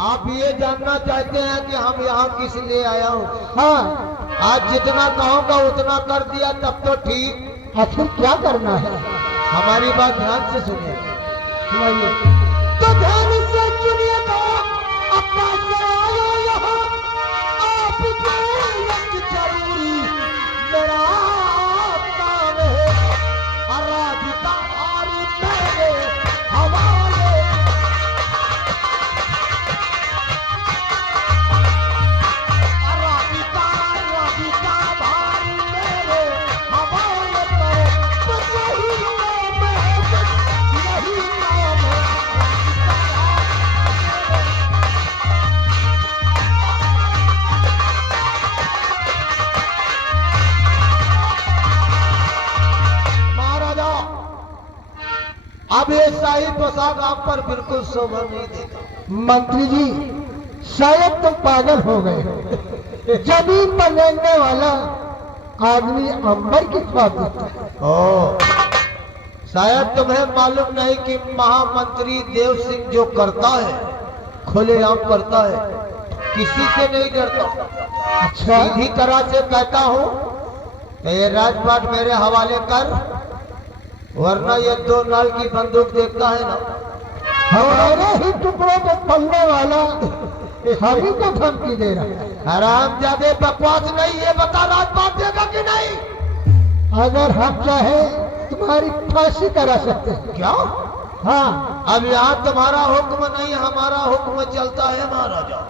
आप ये जानना चाहते हैं कि हम यहाँ किस लिए आया हूँ? हाँ। आज जितना कहूँगा उतना कर दिया तब तो ठीक। आखिर क्या करना है? हमारी बात ध्यान से सुनिए। सुनाइए। तो ध्यान से सुनिए तो अपना से आयो यहाँ आपके एक जरूरी मेरा काम है। राधिका हारी मेरे हवाले। राधिका राधिका भारी मेरे हवाले करो। बस यही नाम है, बस यही नाम है। महाराजा, अब ये शाही पोशाक आप पर बिल्कुल शोभा नहीं देगा। मंत्री जी, शायद तो पागल हो गए। जमीन पर लेने वाला आदमी अंबर की ख्वाब देखता है। ओ, शायद तुम्हें मालूम नहीं कि महामंत्री देव सिंह जो करता है खुलेआम करता है, किसी से नहीं डरता। अच्छा। सीधी तरह से कहता हूँ कि ये राजपाट मेरे हवाले कर, वरना ये 2 नाल की बंदूक देखता है ना। हमारे ही टुकड़ों को पलने वाला हम ही को धमकी दे रहा है। हराम ज्यादा बकवास नहीं, ये बता राजपाट देगा कि नहीं? अगर हम चाहे तुम्हारी फांसी करा सकते हैं। क्या? हाँ। अब यहाँ तुम्हारा हुक्म नहीं, हमारा हुक्म चलता है महाराजा।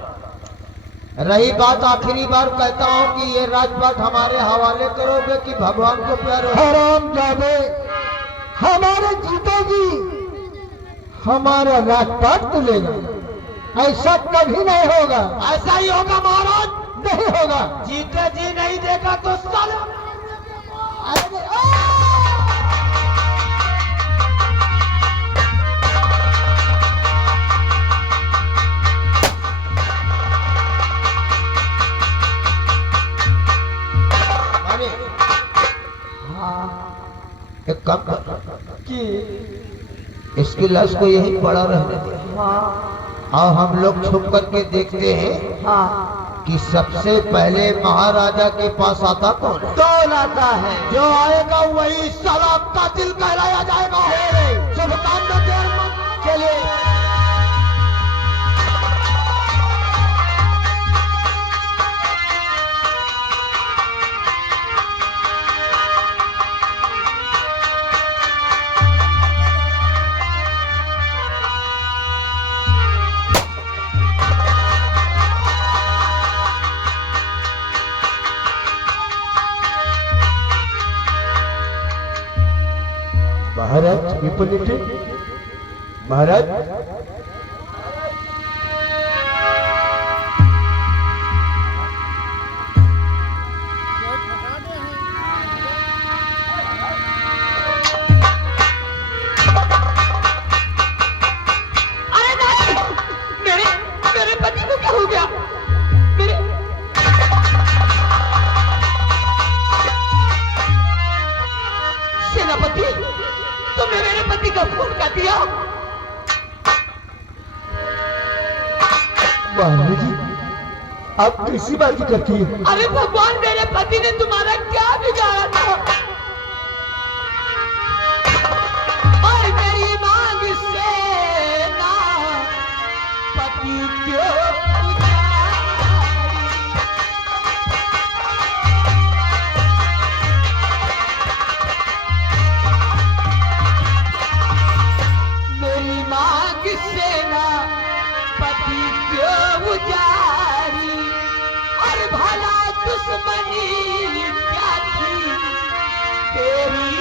रही बात, आखिरी बार कहता हूँ कि ये राजपाट हमारे हवाले करोगे कि भगवान को प्यारे? हराम जादे, हमारे जीतेगी, हमारा राजपाट तो लेगा। ऐसा कभी नहीं होगा। ऐसा ही होगा महाराज। नहीं होगा। जीते जी नहीं देगा तो साला। अरे अरे एक काम कर कि इसकी लाश को यहीं पड़ा रहने दे। हाँ और हम लोग छुप करके देखते हैं हाँ कि सबसे पहले महाराजा के पास आता कौन है? कौन आता है? जो आएगा वही साला कातिल कहलाया जाएगा। शुभ काम में देर मत। चलिए। महाराज विपुलिटी, महाराज तुमने मेरे पति का खून कर दिया। जी, आप किसी बात की करती है? अरे भगवान, मेरे पति ने तुम्हारा क्या बिगाड़ा था? और मेरी मांग से ना पति क्यों और भला दुश्मनी क्या थी तेरी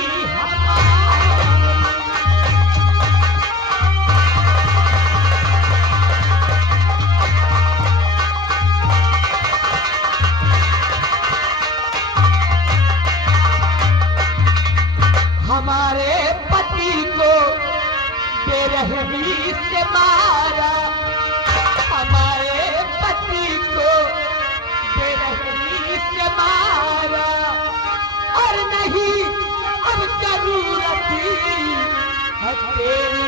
हमारे पति को बेरहमी से मारा, हमारे पति को बेरहमी से मारा, और नहीं अब जरूरत है तेरी।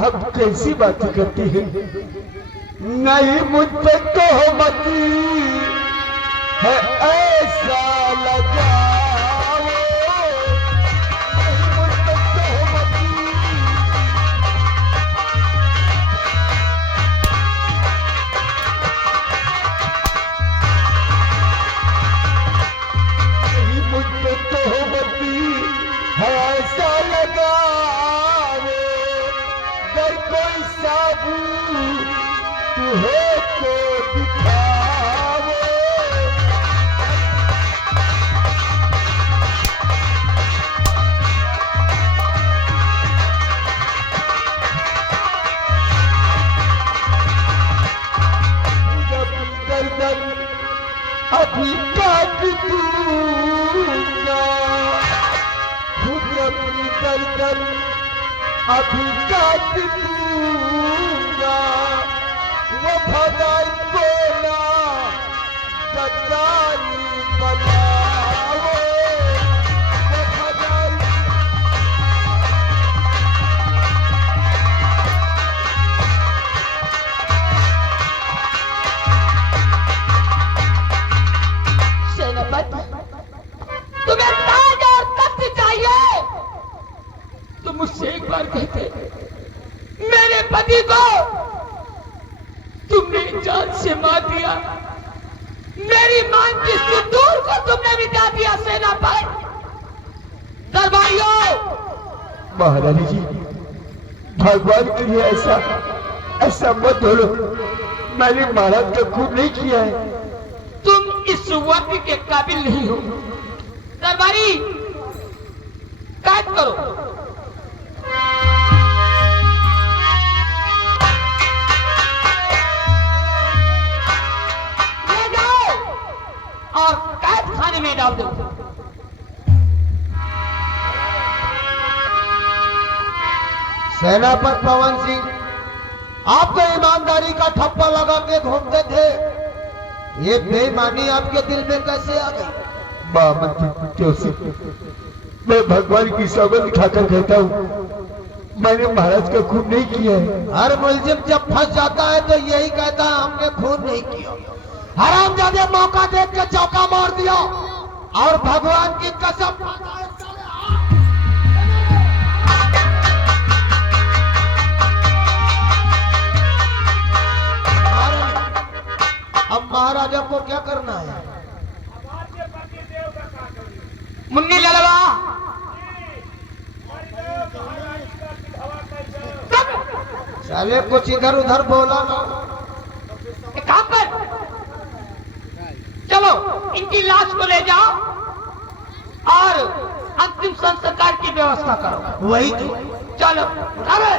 आप कैसी बातें करती हैं? नहीं मुझ पे तोहमती है ऐसा लगाओ, नहीं मुझ पे तोहमती। नहीं मुझ पे तोहमती है ऐसा लगाओ, अगर कोई साबुत तुहे तो दिखाओ। जब गर्दन अभी काट दूंगा, खुद अपनी गर्दन अभी काट दूंगा, वफादार को ना गद्दारी बनाओ, वफादार। सेनापति, तुम्हें ताज और तख्त चाहिए तो मुझसे एक बार कहते। मेरे पति को तुमने जान से मार दिया, मेरी मां की सिंदूर को तुमने मिटा दिया। सेनापति, दरबारियों, महारानी जी, भगवान के लिए ऐसा मत बोलो। मैंने महाराज का खून नहीं किया है। तुम इस वर्ग के काबिल नहीं हो। दरबारी, कैद करो। ले जाओ और कैद खाने में डाल दो। सेनापति पवन सिंह, आप तो ईमानदारी का ठप्पा लगा के घूमते थे, ये बेईमानी आपके दिल में कैसे आ गई? मैं भगवान की सौगंध खाकर कहता हूँ, मैंने महाराज का खून नहीं किया है। हर मुलजिम जब फंस जाता है तो यही कहता है हमने खून नहीं किया। हरामजादे मौका देख के चौका मार दिया और भगवान की कसम खाता है साले अब महाराजा को क्या करना है? मुन्नी ललवा, साले कुछ इधर उधर बोला ना। एक काम कर, चलो इनकी लाश को ले जाओ और अंतिम संस्कार की व्यवस्था करो। वही तो। चलो, अरे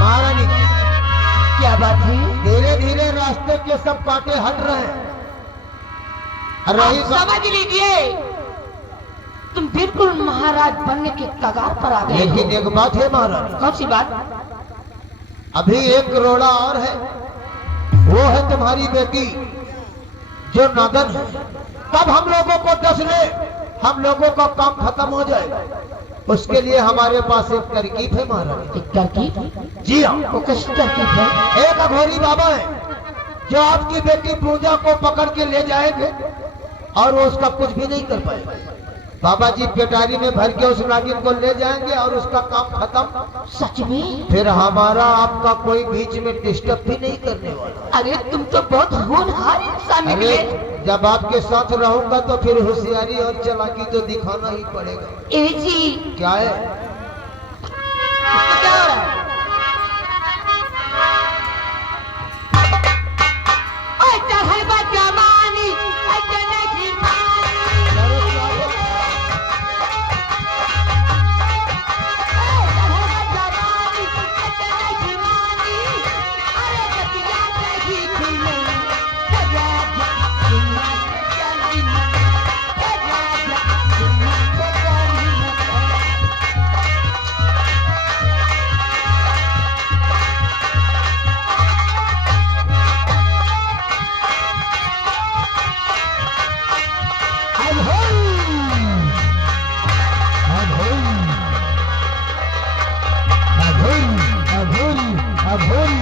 महारानी, क्या बात है? धीरे धीरे रास्ते के सब कांटे हट रहे हैं। रही आप समझ लीजिए, तुम बिल्कुल महाराज बनने के कगार पर आ गए हो। लेकिन एक बात है महारानी, कौन सी बात? अभी एक रोड़ा और है, वो है तुम्हारी बेटी जो नगन है। तब हम लोगों को डस ले, हम लोगों का काम खत्म हो जाएगा। उसके लिए हमारे पास एक तरकीब है महारानी। एक तरकीब? जी हाँ, वो कैसी तरकीब है? एक अघोरी बाबा है जो आपकी बेटी पूजा को पकड़ के ले जाएंगे और वो उसका कुछ भी नहीं कर पाएगा। बाबा जी पेटारी में भर के उस नागिन को ले जाएंगे और उसका काम खत्म। सच में? फिर हमारा आपका कोई बीच में डिस्टर्ब भी नहीं करने वाला। अरे तुम तो बहुत होनहार इंसान अरे निकले। जब आपके साथ रहूंगा तो फिर होशियारी और चालाकी तो दिखाना ही पड़ेगा। ए जी, क्या है? इसको क्या हो रहा है? ओए चढ़ल बा जवानी, ऐसे नहीं पानी। ओए चढ़ल बा जवानी, ऐसे नहीं पानी। अरे कतिया नहीं खुले, सजा जा, सुना से चली ना, सजा जा, सुना से चली ना। अघोरी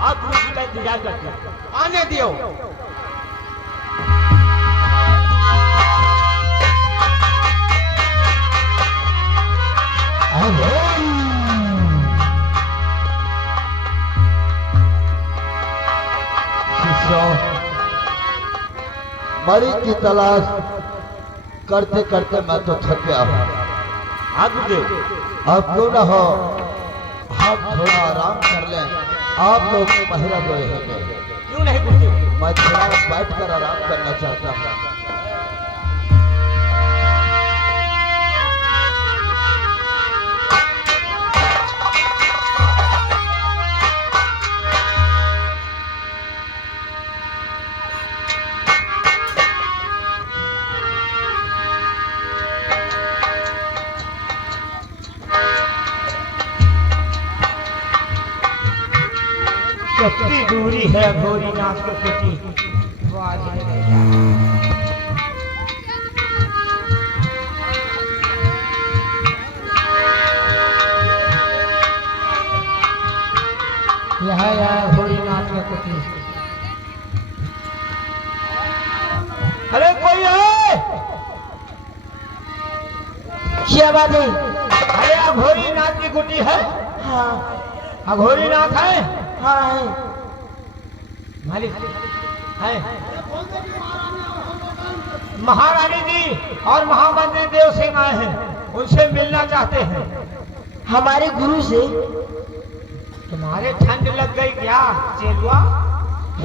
आप गुरु जी का इंतजार करते हैं। आने दियो। मरी की तलाश करते करते मैं तो थक गया हूँ। हाँ गुरुदेव। अब क्यों ना हो हम थोड़ा आराम कर लें। आप लोग पहरा गए हैं। क्यों नहीं गुरुदेव? मैं थोड़ा बैठ कर आराम करना चाहता हूँ। कितनी दूरी है अघोरी नाथ को कुटी। वो आज ही नहीं जा। यहाँ अघोरी नाथ का कुटी। अरे कोई है? क्या बात है? अरे अघोरी नाथ की कुटी है। हाँ अघोरी नाथ है। हाँ है। मालिक है। महारानी जी और महामंत्री देव सिंह आए हैं, उनसे मिलना चाहते हैं। हमारे गुरु से? तुम्हारे ठंड लग गई क्या चेलुआ?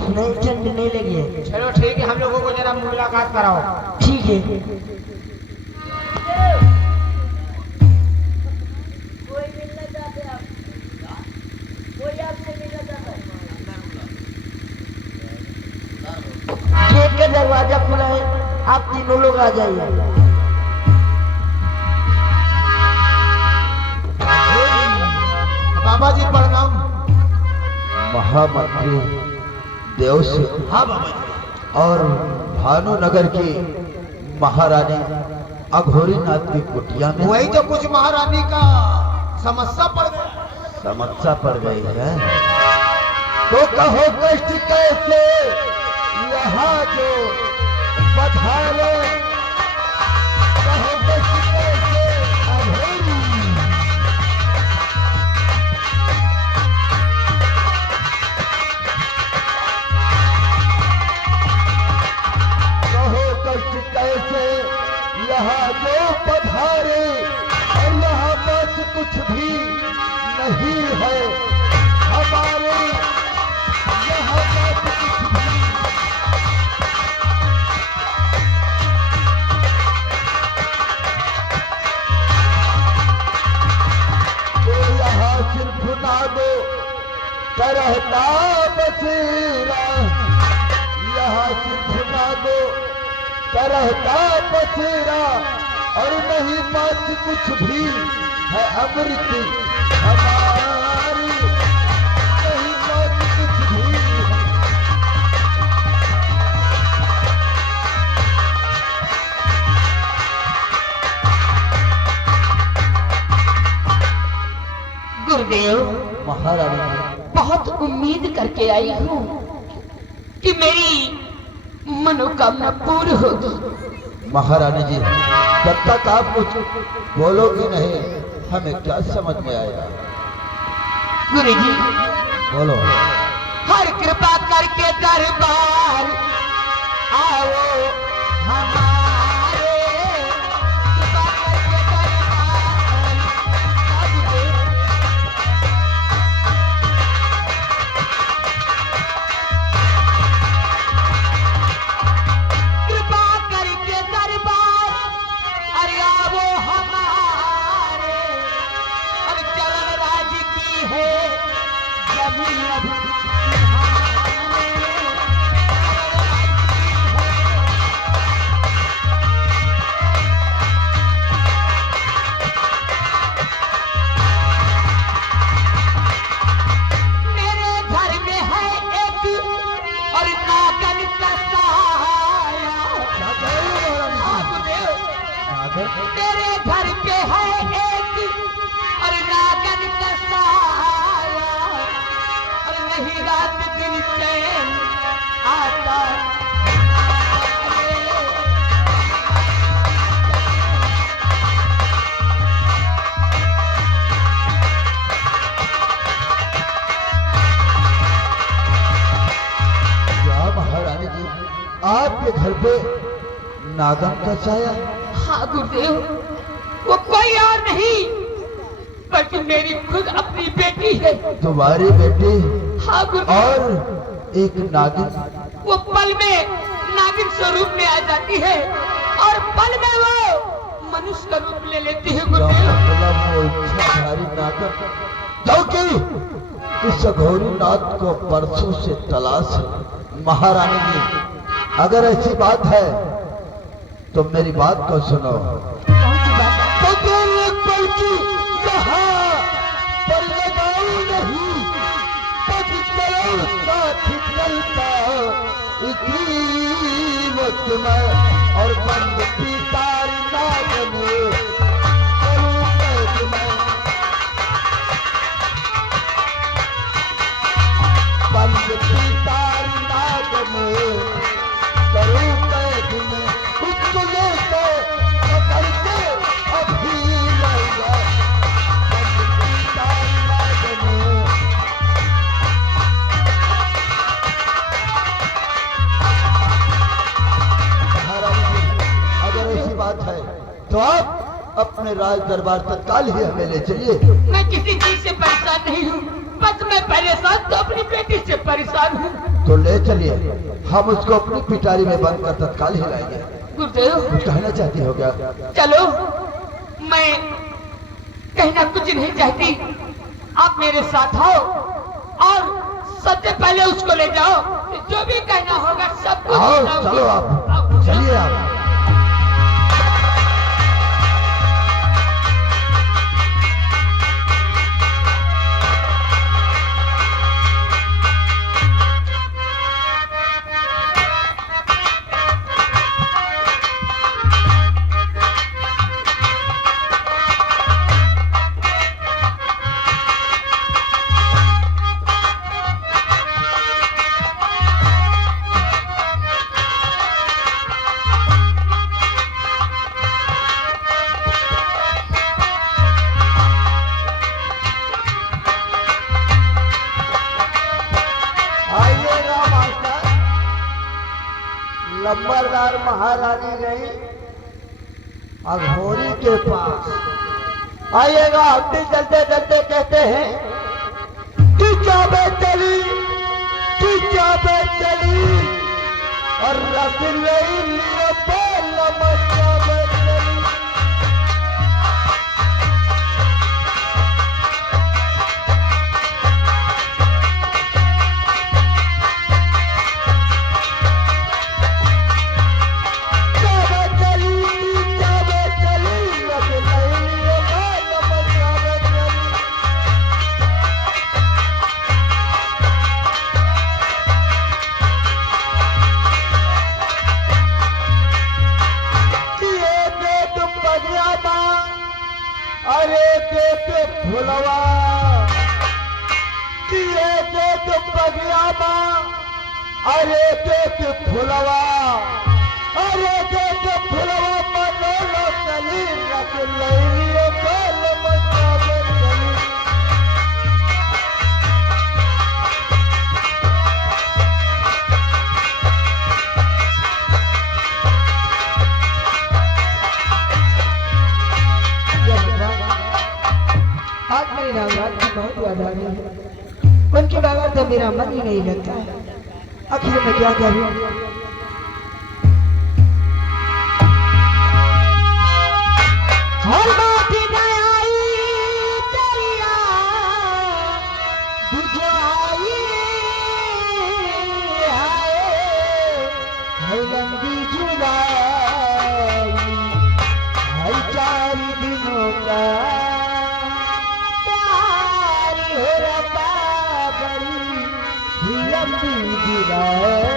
नहीं, ठंड नहीं लगी है। चलो ठीक है, हम लोगों को जरा मुलाकात कराओ। ठीक है। कोई मिलना चाहते हैं आप? कोई आपसे मिलना चाहता है? गेट का दरवाजा खुला है, आप तीनों लोग आ जाइए। बाबा जी प्रणाम। महामंत्री देव सिंह हाँ बाबा जी। और भानुनगर की महारानी अघोरी नाथ की कुटिया में वही तो कुछ महारानी का समस्या पड़ गई। समस्या पड़ गई है। तो कहो कष्ट कैसे यहाँ जो पधारे। कहो कष्ट कैसे अघोरी। कहो कष्ट कैसे यहाँ जो पधारे। और यहाँ बस कुछ भी नहीं है हमारे। यहाँ बस कुछ भी तो यहाँ सिर्फ ना दो करहता बसेरा। यहाँ सिर्फ ना दो करहता बसेरा। और नहीं बात कुछ भी है अमृत हमारी। नहीं बात कुछ भी है। गुरुदेव, महारानी बहुत उम्मीद करके आई हूँ कि मेरी मनोकामना पूर्ण होगी। महारानी जी जब तक आप कुछ बोलोगी नहीं हमें क्या समझ में आएगा। गुरु जी, बोलो। हर कृपा करके दरबार आओ हमारे। कृपा करके दरबार सबके। कृपा करके दरबार अरे आओ हमारे। अब चरण राज की है जब अभी तेरे घर पे है एक और नागन का साया और नहीं रात दिन चैन आता क्या महारानी जी, आपके घर पे नागन का साया? हाँ गुरुदेव, वो कोई और नहीं बल्कि मेरी खुद अपनी बेटी है। तुम्हारी बेटी हाँ गुरुदेव, और एक नागिन? वो पल में नागिन स्वरूप में आ जाती है और पल में वो मनुष्य का रूप ले लेती है क्या गुरुदेव। मतलब वो इच्छाधारी नागन? क्योंकि इस घोरी नाथ को परसों से तलाश है। महारानी जी, अगर ऐसी बात है तो मेरी बात को सुनो। कौन सी बात है? तो तुम एक पल की यहाँ पर लगाओ नहीं, बस करो साथ चलता इसी वक्त में और बंद की तारी नागन करूं कैद में, बंद की तारी नागन करूं कैद में, उसको लेकर पकड़ के अभी ले गए, बंद की तारी नागन। महारानी जी, अगर ऐसी बात है तो आप अपने राज दरबार तत्काल ही हमें ले चलिए। मैं किसी चीज से परेशान नहीं हूँ, बस मैं परेशान तो अपनी बेटी से परेशान हूँ। तो ले चलिए, हम उसको अपनी पिटारी में बंद कर तत्काल ही लाएंगे। गुरुदेव कुछ कहना चाहती हो क्या? चलो, मैं कहना कुछ नहीं चाहती, आप मेरे साथ आओ और सबसे पहले उसको ले जाओ, जो भी कहना होगा सब कुछ आओ, बताऊंगी। चलो आप, आओ, चलिए आप। आइएगा मास्टर। लंबरदार महारानी गई अघोरी के पास। आइएगा, हड्डी चलते चलते कहते हैं कि जाबे चली, कि जाबे चली और रस नहीं लिए लमक जाबे चली। अरे देख भुलवा, किए देख बगियाबा, अरे देख भुलवा, अरे देख भुलवा, मनोलो चली रख लइलियो कल मचावे चली। आज मेरी नवरात की बहुत याद आ रही है, उनकी बाबा तो मेरा मन ही नहीं लगता है। आखिर मैं क्या करूं? हर बात आई दरिया बुझाई है लंबी जुदाई, है 4 दिनों का प्यार हो रहा बड़ी लंबी जुदाई।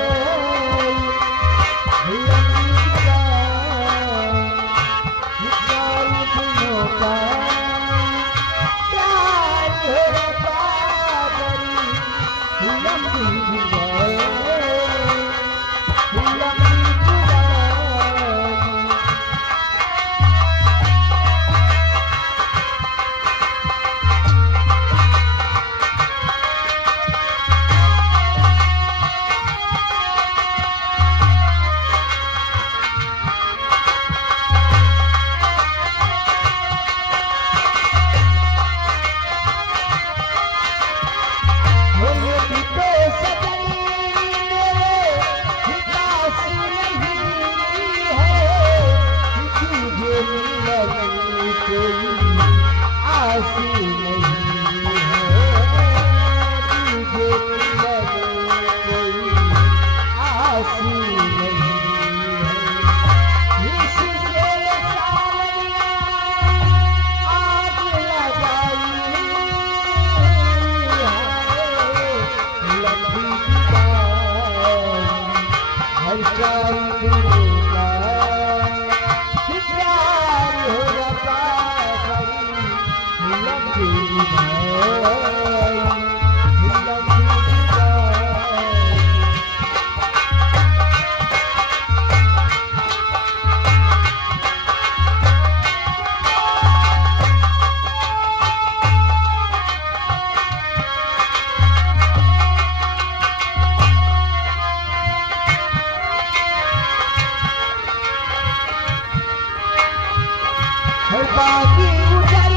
बागी उजल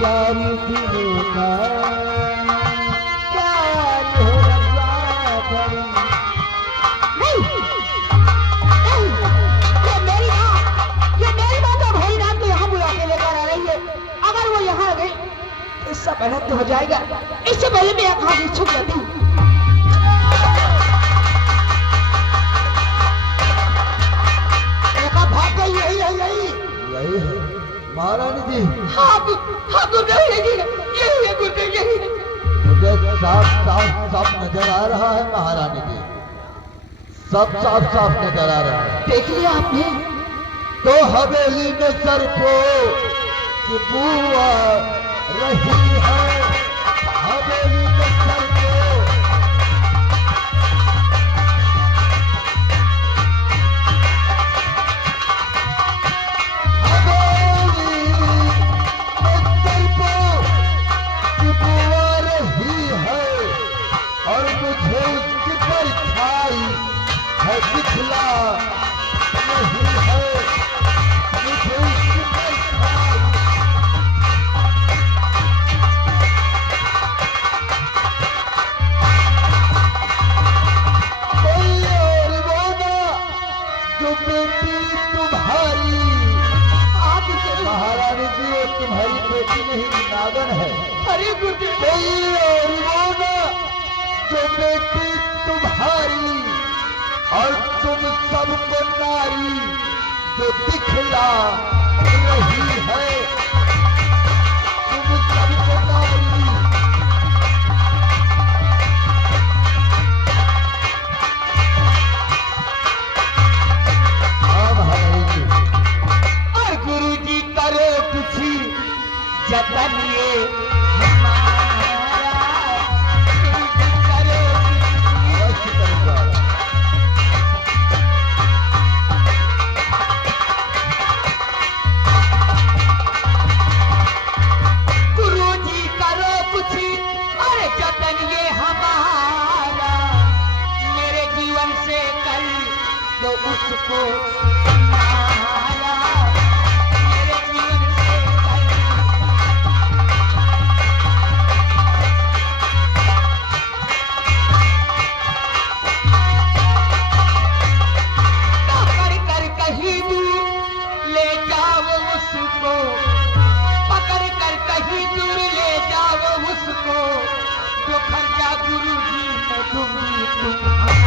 चारों दिनों का प्यार हो रब्बा करी। नहीं, ये मेरी बात है। भोलेनाथ को यहाँ बुला के लेकर आ रही है। अगर वो यहाँ आ गई तो इससे पहले तो हो जाएगा। इससे पहले मैं यहाँ से छुप जाती हूँ। भाग गई, यही है, यही है महारानी जी। हाँ गुरुदेव, यही है गुरुदेव, यही है। मुझे साफ नजर आ रहा है महारानी जी, सब साफ नजर आ रहा है। देख लिया आपने? तो हवेली में सरपो की बुआ रही है, हवेली में सरपो। और मुझे उसकी परछाई है दिखला नहीं है, मुझे उसकी परछाई। कोई और वो ना जो बेटी तुम्हारी। आप महारानी जी, वो तुम्हारी बेटी नहीं, नागन है। अरे गुरुदेव, कोई और वो ना जो बेटी तुम्हारी और तुम सबको नारी जो दिखला रही है, तुम सबको नारी। हाँ महारानी जी। और गुरुजी करो कुछ जतन ये उसको मारा, मेरे जीवन से पकड़ कर कहीं दूर ले जाओ उसको, पकड़ कर कहीं दूर ले जाओ उसको, जो खर्चा गुरु जी मैं दूंगी तुम्हारा।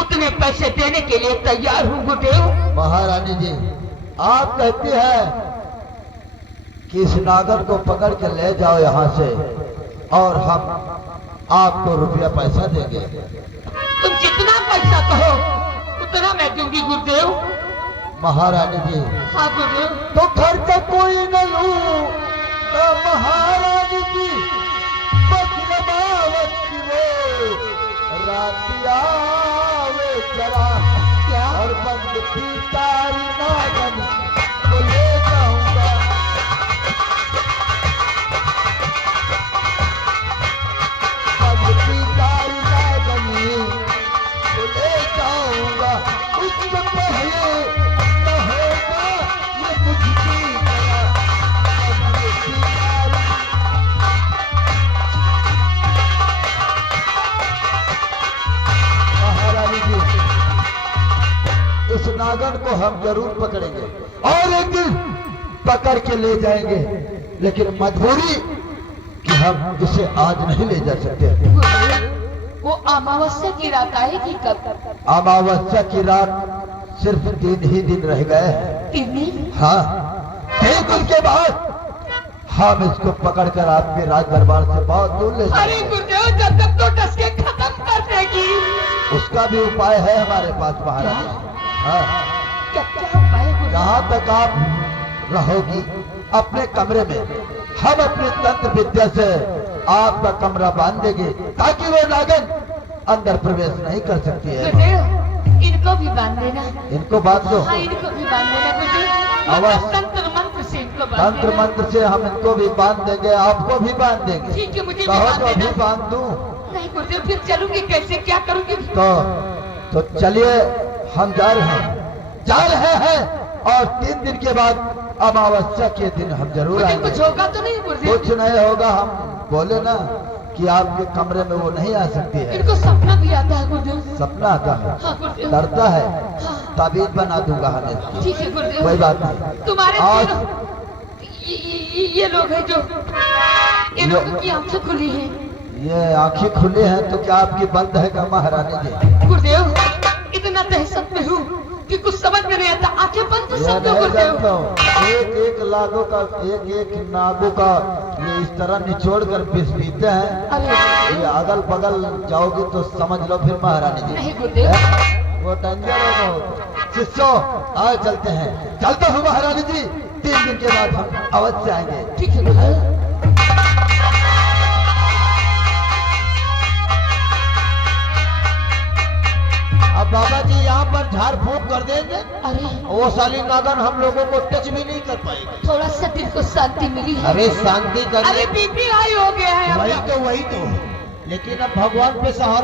उतने पैसे देने के लिए तैयार हूँ गुरुदेव। महारानी जी, आप कहती है कि इस नागर को पकड़ के ले जाओ यहाँ से और हम आपको रुपया पैसा देंगे। तुम जितना पैसा कहो उतना मैं दूंगी गुरुदेव। महारानी जी, हाँ गुरुदेव। तो घर का कोई न लूं तो महारानी जी बदलमावत की वो रातिया वे जरा क्या और बंद तारी नागन को ले जाऊंगा। बंद तारी नागन को ले जाऊंगा। उससे पहले न होगा ये मुझकी तरह। नागन को हम जरूर पकड़ेंगे और एक दिन पकड़ के ले जाएंगे, लेकिन मजबूरी कि हम इसे आज नहीं ले जा सकते। वो अमावस्या की रात आएगी कब? अमावस्या की रात सिर्फ 3 ही दिन रह गए हैं। 3 दिन? हाँ, 3 दिन के बाद हम इसको पकड़कर आपके राज दरबार से बहुत दूर ले अरे जाएंगे। गुरुदेव, जब तक तो डस के खत्म कर देगी। उसका भी उपाय है हमारे पास महाराज। हाँ, क्या उपाय है गुरुदेव? जहाँ तक आप रहोगी अपने कमरे में, हम अपने तंत्र विद्या से आपका कमरा बांध देंगे ताकि वो नागन अंदर प्रवेश नहीं कर सकती है। गुरुदेव, इनको भी बांध देना। इनको बांध दो। हाँ, इनको भी बांध देना गुरुदेव। अवश्य। तंत्र मंत्र से इनको बांध तंत्र देना। मंत्र से हम इनको भी बांध देंगे, आपको भी बांध देंगे। ठीक है, मुझे भी कहो बांध तो अभी देना। बांध दूं। नहीं गुरुदेव, फिर चलूंगी कैसे, क्या करूंगी? तो चलिए हम जा रहे हैं और 3 दिन के बाद अमावस्या के दिन हम जरूर मुझे आएंगे। कुछ होगा तो नहीं गुरुदेव? कुछ नहीं होगा, हम बोले ना कि आपके कमरे में वो नहीं आ सकती है। इनको सपना भी आता है गुरुदेव। सपना आता है, हाँ गुरुदेव। डरता है, हाँ। ताबीज बना दूंगा हम इसकी। ठीक है गुरुदेव। कोई बात नहीं। तुम्हारे आज ये लोग हैं जो, इन लोगों की आंखें खुली हैं। ये आंखें खुली हैं तो क्या आपकी बंद है क्या महारानी जी? गुरुदेव, इतना दहशत में हूँ कि कुछ समझ में नहीं आता। आंखें बंद तो ये सब दो नहीं गुरुदेव। जानता हूँ। एक लागों का एक नागों का ये इस तरह निचोड़ कर पीते हैं। अरे ये अगल बगल जाओगी तो समझ लो फिर महारानी जी। नहीं गुरुदेव। वो डेंजर है बहुत। शिष्यों, आज चलते हैं। चलता हूँ महारानी जी, 3 दिन के बाद हम अवश्य आएंगे। ठीक है गुरुदेव। अब बाबा जी यहाँ पर झाड़ फूक कर देंगे, अरे वो साली नागन हम लोगों को टच भी नहीं कर पाएगी। थोड़ा सा दिल को शांति मिली है। अरे शांति अरे करने बीपी हाई हो गया है वही अब। तो, लेकिन अब भगवान पे सहारा